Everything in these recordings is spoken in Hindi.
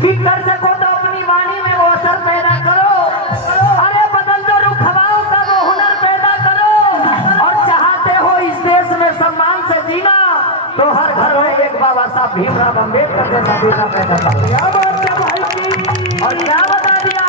कि कर सको तो अपनी वाणी में वो असर पैदा करो। अरे बदल दो रुखवाओं का वो हुनर पैदा करो। और चाहते हो इस देश में सम्मान से जीना तो हर घर में एक बाबा साहब भीमराव अम्बेडकर जैसा बेटा पैदा करो। क्या बात है भाई की। और क्या बता दिया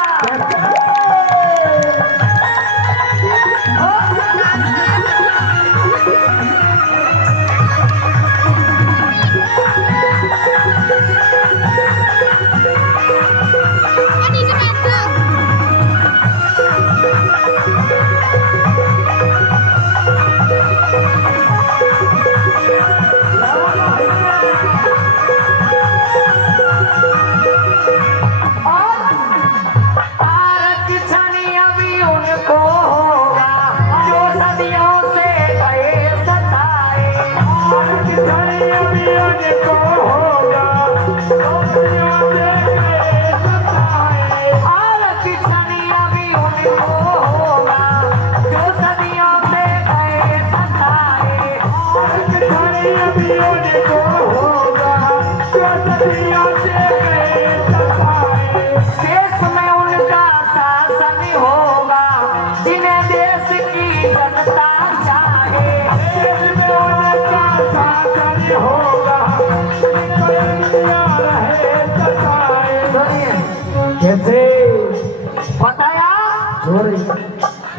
बताया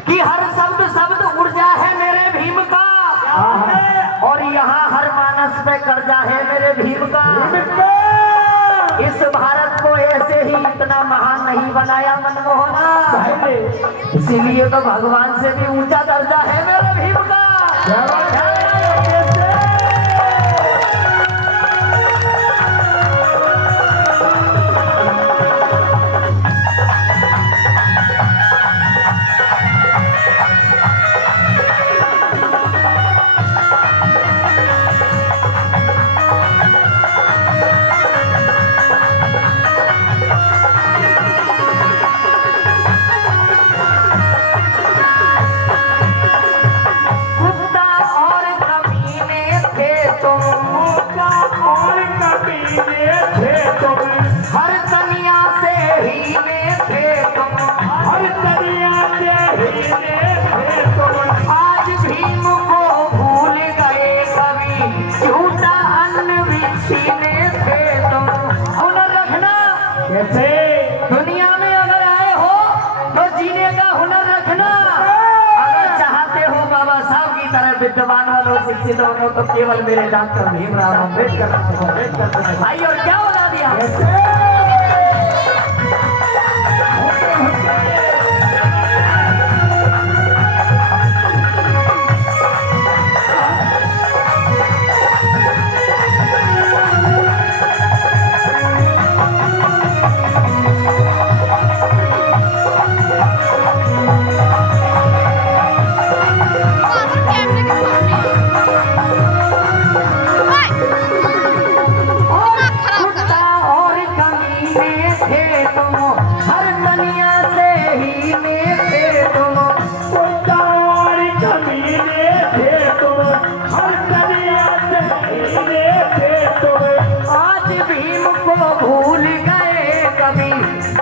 कि हर शब्द ऊर्जा है मेरे भीम का। और यहाँ हर मानस पे कर्जा है मेरे भीम का। इस भारत को ऐसे ही इतना महान नहीं बनाया मनमोहना, इसीलिए तो भगवान से भी ऊंचा दर्जा है मेरे भीम का। दुनिया में अगर आए हो तो जीने का हुनर रखना। अगर चाहते हो बाबा साहब की तरह विद्वान वालों शिक्षित हो तो केवल मेरे डॉक्टर भीमराव अम्बेडकर भाई। और क्या बता दिया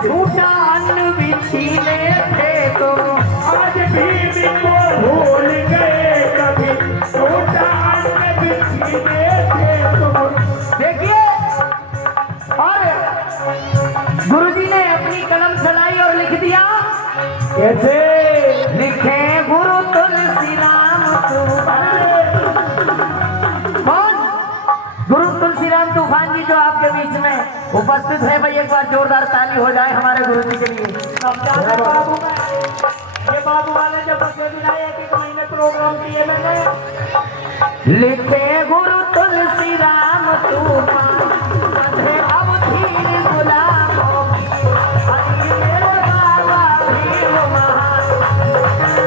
झूठा अन्न भी छीने थे तुम। आज भी भूल गए कभी झूठा अन्न भी छीने थे तुम। देखिए और गुरुजी ने अपनी कलम चलाई और लिख दिया कैसे लिखे गुरु तुलसी राम कौन गुरु तुलसी राम तूफान जी जो आपके बीच में उपस्थित है। भाई एक बार जोरदार ताली हो जाए हमारे गुरु जी के लिए। ये बाबू वाले जब बच्चे दिलाए एक महीने प्रोग्राम किए मैंने लिखे गुरु तुलसी राम तूफान अब धीर गुलामों की मेरे बाबा भीम महान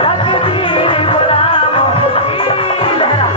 तकदीर गुलामों की लहरा।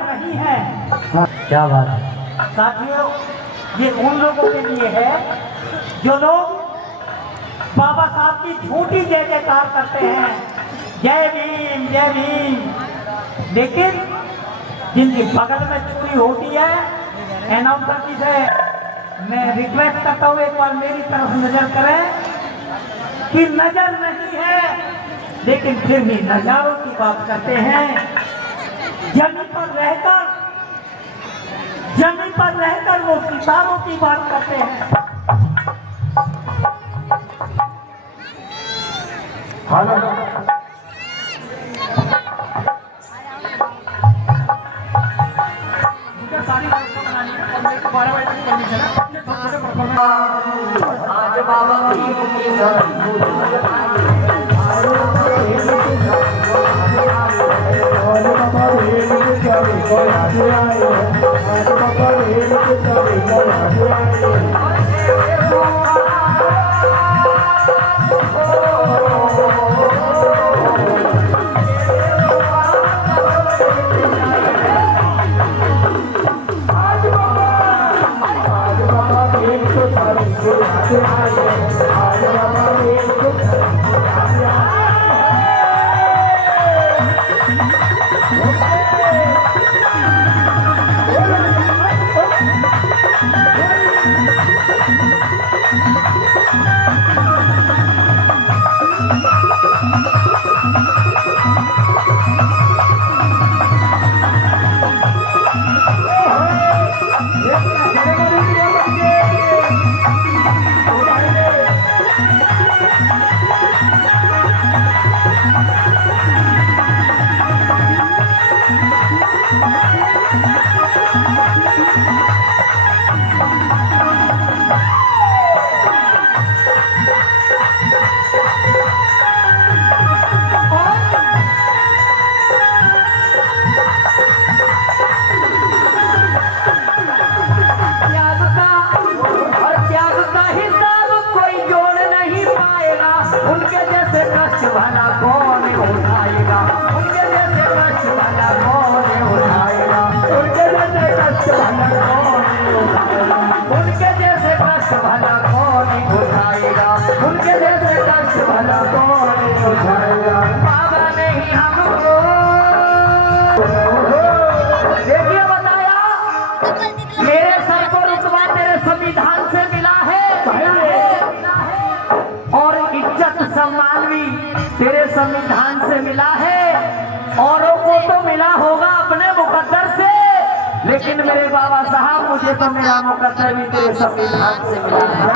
नजर नहीं है। क्या बात है साथियों, ये उन लोगों के लिए है जो लोग बाबा साहब की झूठी जय जयकार करते हैं, जय भीम जय भीम, लेकिन जिनकी बगल में चोरी होती है, अनाउंसर जी से मैं रिक्वेस्ट करता हूँ एक बार मेरी तरफ नजर करें कि नजर नहीं है, लेकिन फिर भी नजारों की बात करते हैं। जमीन पर रहकर वो सितारों की बात करते हैं। मुझे सारी व्यवस्था बनानी है और मेरे को 12 बजे तक परमिशन है। आज बाबा भीम की तेरे संविधान से मिला है, औरों को तो मिला होगा अपने मुकद्दर से, लेकिन मेरे बाबा साहब मुझे तो मेरा मुकद्दर भी तेरे संविधान से मिला है।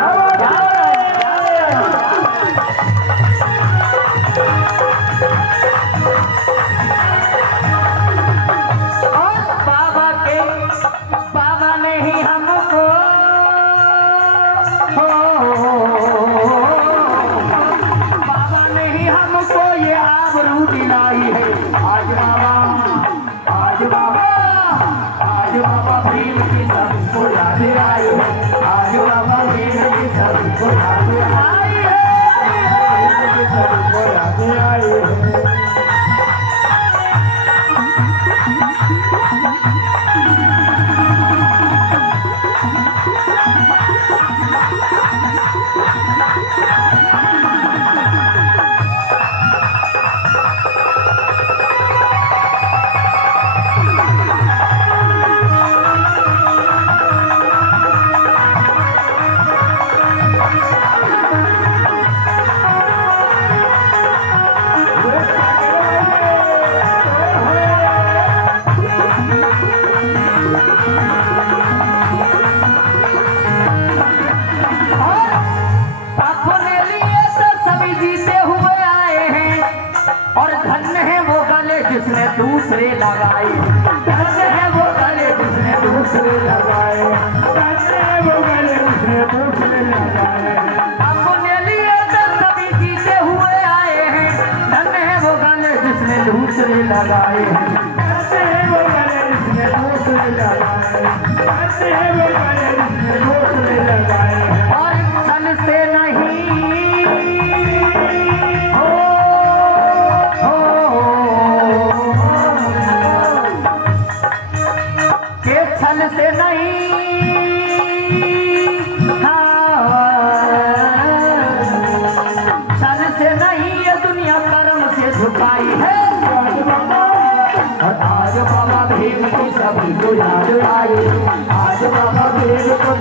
बाबा ने ही हमको ये आबरू दिलाई है। आज बाबा भीम की सबको याद आई है। आज बाबा भीम की सबको याद आई है। सबको याद आई है। दूसरे लगाए, धन्य है वो गले जिसने दूसरे लगाए, धन्य है वो गले जिसने दूसरे लगाए। अपने लिए तो सभी जीते हुए आए हैं, धन्य है वो गले जिसने दूसरे लगाए, धन्य है वो गले जिसने दूसरे लगाए, धन्य है वो गले जिसने दूसरे लगाए। और धन से नहीं छल से नहीं, छल से नहीं ये दुनिया कर्म से झुकाई है। और आज बाबा भीम की सभी को याद आई, आज बाबा भीम को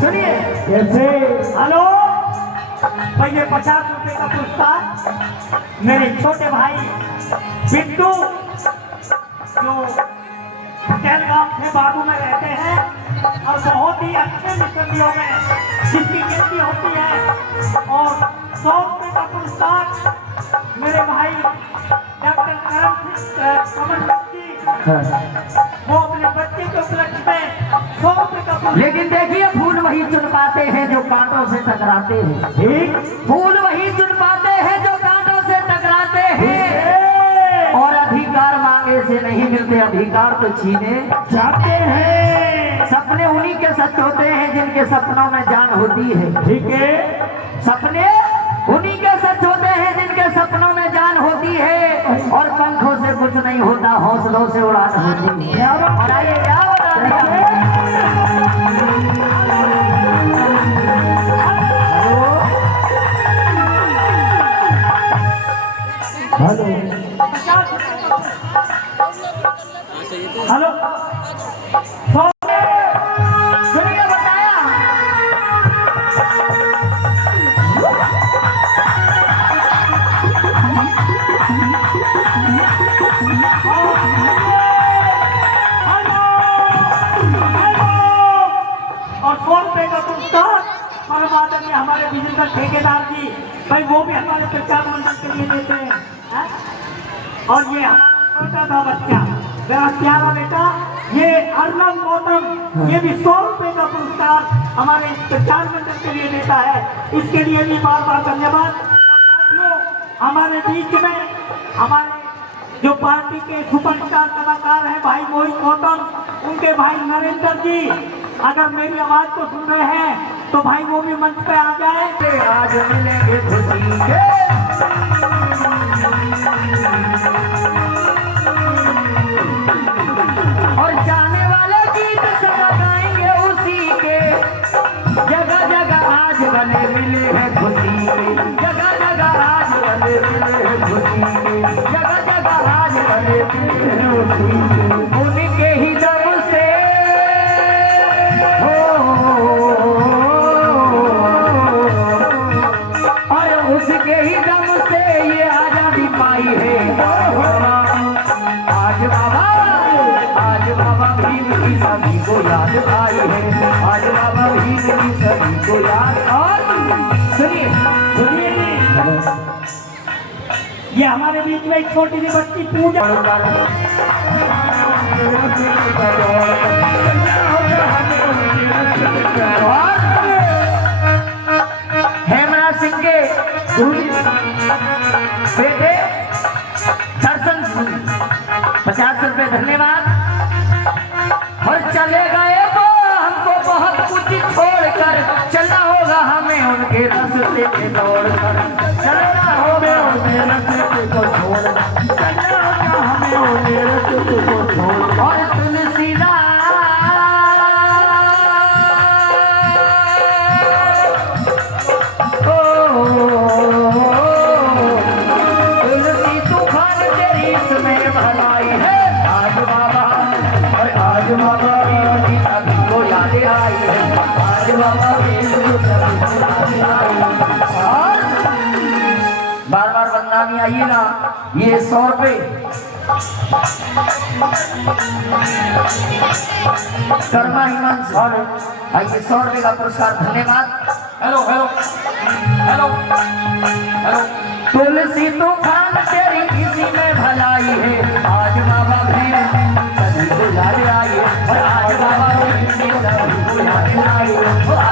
सुनिए कैसे। हेलो भैया, 50 रुपए का पुरस्कार मेरे छोटे भाई बिट्टू जो पटेलगांव से बाबू में रहते हैं और बहुत ही अच्छे मिशनरियों में जिसकी गिनती होती है। और 100 रुपए का पुरस्कार मेरे भाई डॉक्टर कमल जी, वो अपने बच्चे के उपलक्ष्य में 100 रुपए का पुरस्कार। लेकिन देखिए फूल वही चुन पाते हैं जो कांटों से टकराते हैं। ठीक, फूल वही चुन पाते हैं जो कांटों से टकराते हैं। और अधिकार मांगे से नहीं मिलते, अधिकार तो छीने जाते हैं। सपने उन्हीं के सच होते हैं जिनके सपनों में जान होती है। ठीक है, सपने उन्हीं के सच होते हैं जिनके सपनों में जान होती है। और पंखों से कुछ नहीं होता, हौसलों से उड़ान होती है। और आइए क्या बता रहे हेलो, सुनिए बताया। और 100 रुपए का पुरस्कार परमात्मा हमारे बिजली का ठेकेदार जी, भाई वो भी हमारे प्रचार मंडल के लिए देते हैं। और ये छोटा सा बच्चा मेरा प्यारा बेटा, ये अर्नब गौतम, ये भी 100 रुपए का पुरस्कार हमारे प्रचार मंडल के लिए देता है। इसके लिए भी बार बार धन्यवाद। साथियों, हमारे बीच में हमारे जो पार्टी के सुपरस्टार कलाकार हैं भाई मोहित गौतम, उनके भाई नरेंद्र जी, अगर मेरी आवाज को सुन रहे हैं तो भाई वो भी मंच पे आ जाए। आज मिलेंगे खुशी के, और जाने वाले गीत सदा गाएंगे उसी के। जगह जगह आज बने मिले हैं खुशी के, जगह जगह आज बने मिले हैं खुशी के, जगह जगह आज बने मिले हैं खुशी के। उनके ही दम से और उसके ही दम से ये आजादी पाई है। आज बाबा भीम की सभी को याद आई है, आज बाबा भीम की सभी को याद। और सुनिए ये हमारे बीच में एक छोटी सी बच्ची पूजा हेमराज सिंह के बेटे दर्शन सिंह, 50 रुपए धन्यवाद। और चले गए वो हमको बहुत कुछ छोड़कर, चलना होगा हमें उनके रास्ते पे दौड़कर, चलना होगा उनके रास्ते को छोड़कर, चलना होगा हमें उनके रास्ते को छोड़कर। और तुलसीदास तुलसी तूफान तेरी इसमें भलाई है। आज बाबा की सभी को याद आई है, आज बाबा की सभी को याद आई है। और बार बार बदनामी आइए ना। ये 100 रुपए कर्मा हिमांश और आइए 100 रुपए का पुरस्कार धन्यवाद। Hello hello hello hello. तुलसी तूफान तेरी इसी में भलाई है, आज बाबा भीम सभी को याद आई है, और आज बाबा भीम सभी को याद आई है।